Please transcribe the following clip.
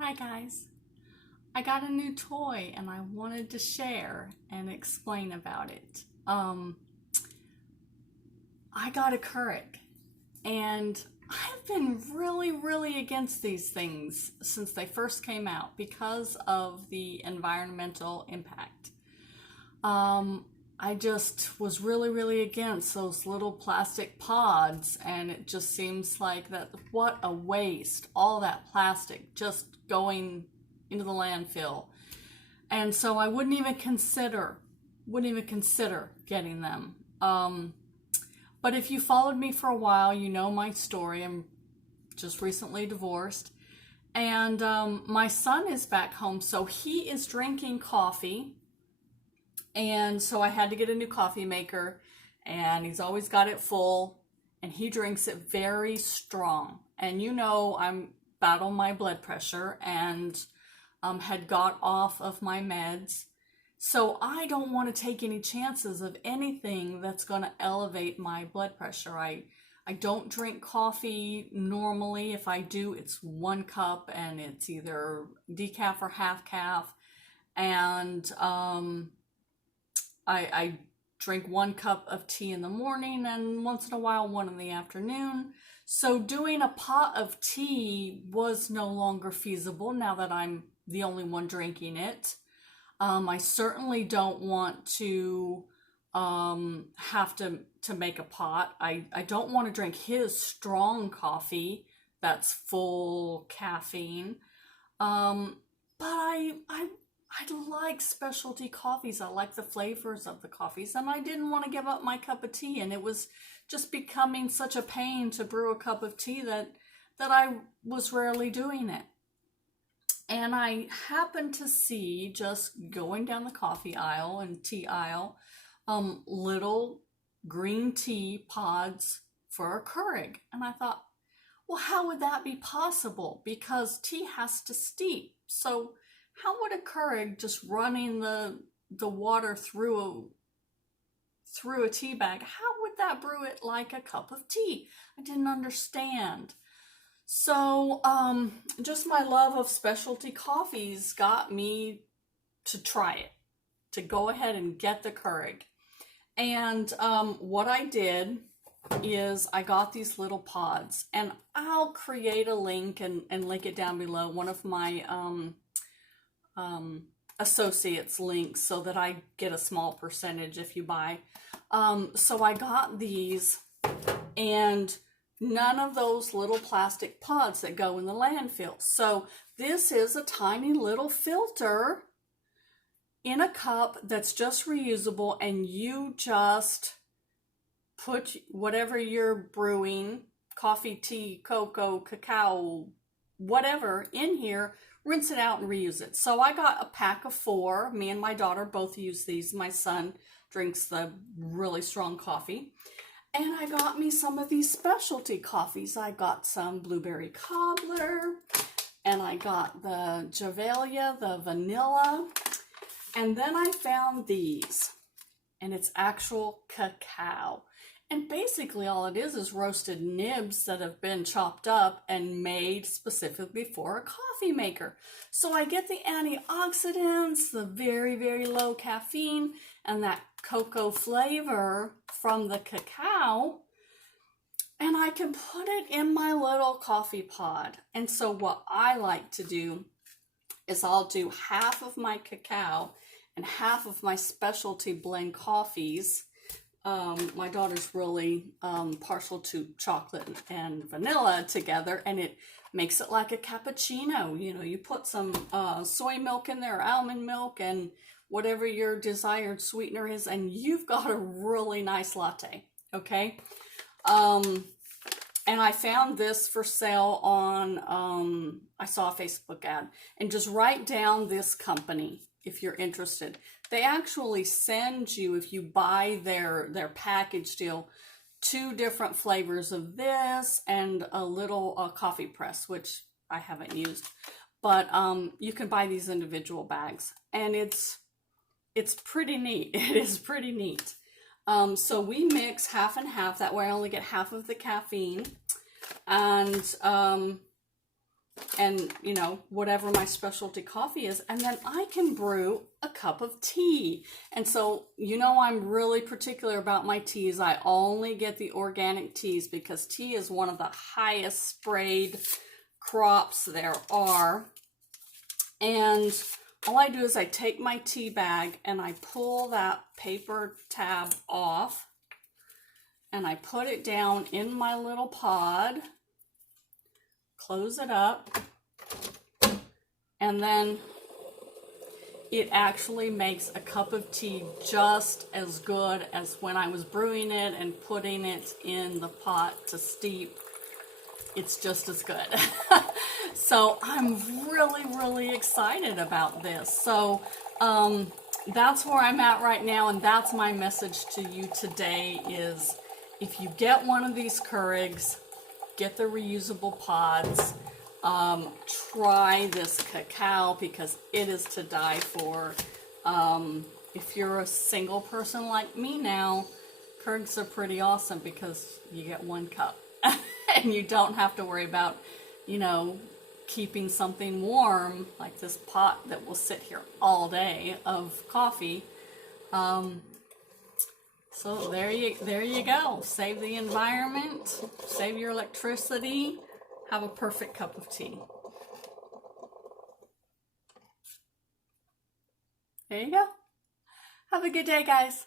Hi guys, I got a new toy and I wanted to share and explain about it. I got a Keurig and I've been really against these things since they first came out because of the environmental impact. I just was really against those little plastic pods, and it just seems like that what a waste, all that plastic just going into the landfill. And so I wouldn't even consider getting them. But if you followed me for a while, you know my story. I'm just recently divorced, and my son is back home, so he is drinking coffee. And so I had to get a new coffee maker, and he's always got it full, and he drinks it very strong. And you know, I'm battling my blood pressure and had got off of my meds. So I don't want to take any chances of anything that's going to elevate my blood pressure. I don't drink coffee normally. If I do, it's 1 cup, and it's either decaf or half calf. And I drink 1 cup of tea in the morning, and once in a while 1 in the afternoon. So doing a pot of tea was no longer feasible now that I'm the only one drinking it. I certainly don't want to have to make a pot. I don't want to drink his strong coffee that's full caffeine. But I like specialty coffees. I like the flavors of the coffees, and I didn't want to give up my cup of tea, and it was just becoming such a pain to brew a cup of tea that I was rarely doing it. And I happened to see, just going down the coffee aisle and tea aisle, little green tea pods for a Keurig. And I thought, well, how would that be possible? Because tea has to steep. So how would a Keurig just running the water through a tea bag, how would that brew it like a cup of tea? I didn't understand. So just my love of specialty coffees got me to try it, to go ahead and get the Keurig. And what I did is I got these little pods, and I'll create a link and link it down below. One of my associates links so that I get a small percentage if you buy. So I got these, and none of those little plastic pods that go in the landfill. So this is a tiny little filter in a cup that's just reusable, and you just put whatever you're brewing, coffee, tea, cocoa, cacao, whatever, in here, rinse it out and reuse it. So I got a pack of 4. Me and my daughter both use these. My son drinks the really strong coffee. And I got me some of these specialty coffees. I got some blueberry cobbler, and I got the Javalia, the vanilla. And then I found these, and it's actual cacao. And basically all it is roasted nibs that have been chopped up and made specifically for a coffee maker. So I get the antioxidants, the very low caffeine, and that cocoa flavor from the cacao, and I can put it in my little coffee pod. And so what I like to do is I'll do half of my cacao and half of my specialty blend coffees. My daughter's really partial to chocolate and vanilla together, and it makes it like a cappuccino. You know, you put some soy milk in there, almond milk, and whatever your desired sweetener is, and you've got a really nice latte, okay? And I found this for sale on, I saw a Facebook ad, and just write down this company if you're interested. They actually send you, if you buy their package deal, 2 different flavors of this and a little coffee press, which I haven't used. But you can buy these individual bags, and it's pretty neat. It is pretty neat. So we mix half and half. That way I only get half of the caffeine. And and, you know, whatever my specialty coffee is, and then I can brew a cup of tea. And so, you know, I'm really particular about my teas. I only get the organic teas because tea is one of the highest sprayed crops there are. And all I do is I take my tea bag and I pull that paper tab off and I put it down in my little pod, close it up, and then it actually makes a cup of tea just as good as when I was brewing it and putting it in the pot to steep. It's just as good. So I'm really, really excited about this. So that's where I'm at right now, and that's my message to you today is if you get one of these Keurigs, get the reusable pods. Try this cacao because it is to die for. If you're a single person like me now, Keurigs are pretty awesome because you get one cup and you don't have to worry about, you know, keeping something warm like this pot that will sit here all day of coffee. So there you go. Save the environment, save your electricity, have a perfect cup of tea. There you go. Have a good day, guys.